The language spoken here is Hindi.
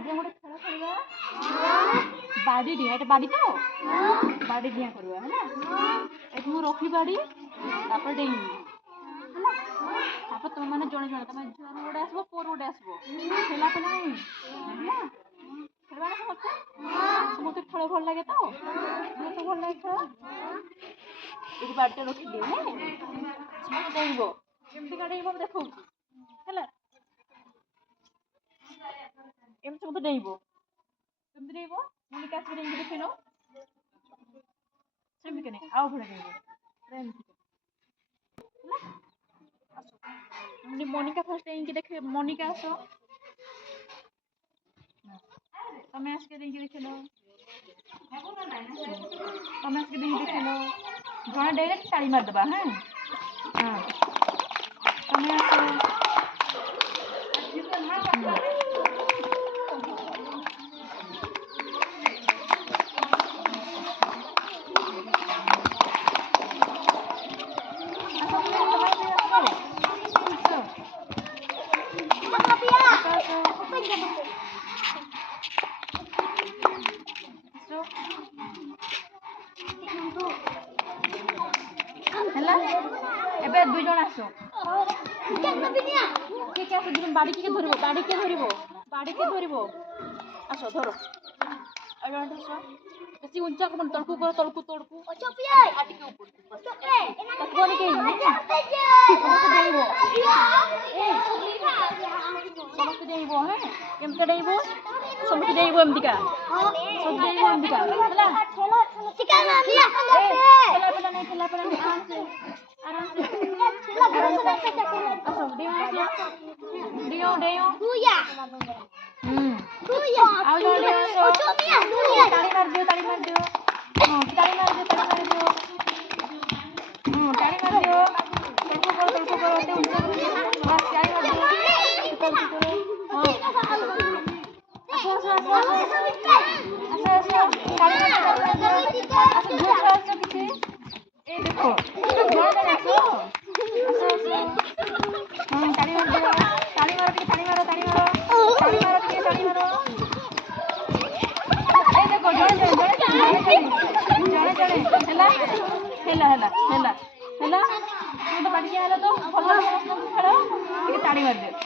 आज गोटे खेल खेलवा बाड़ी डिया ये बाड़ी तो बाड़ी डिया करवा है ये मुझे रखी बाड़ी तापर डेंगी तापर तुम मैंने जड़े जड़े तुम झुआ गोटे आसो पुआ गोटे आसो खेला पे नहीं खेलवा ना समस्ते समस्ते खेल भल लगे तो तो भल लगे खेल ये बाड़ी रखी दिए समस्त केमती गाड़ेब देखो है एमती सब डेब केमती डेब मनिका आस डेंगी देखेल सेमती नहीं आउ भले डेब मनिका फास्ट डेंगी देखे मनिका आस तमें आसके डेंगी देखेल तमें आसके डेंगी देखेल जड़े डेले ताली मारदेबा हाँ हाँ तमें आस एबे दुई जन आसो किए आस बाड़ी किए धरब बाड़ी किए धरब बाड़ी किए धरब आस धर बेसी उंचा कर तलकू कर तलकू तलकू समस्त डेब हाँ एमती डेब समस्त डेब एमतिका सब डेब एमतिका खेला नहीं खेला नहीं आराम से असो डियो डियो आओ जो ताली मार दियो ताली मार दियो ताली मार दियो ताली मार दियो ताली मार दियो तलको करो ते उंचा बस ताली मार दियो तलको करो असो असो असो असो ताली मार दियो असो झूठ असो किथे ए देखो जोर दे असो असो असो ताली मार दियो ताली मारो के ताली मारो ताली मारो ताली मारो के ताली मारो ए देखो जोर हेला हेला हेला हेला तो बाड़ी हेला तो भल समस्त खेल ताली मार दियो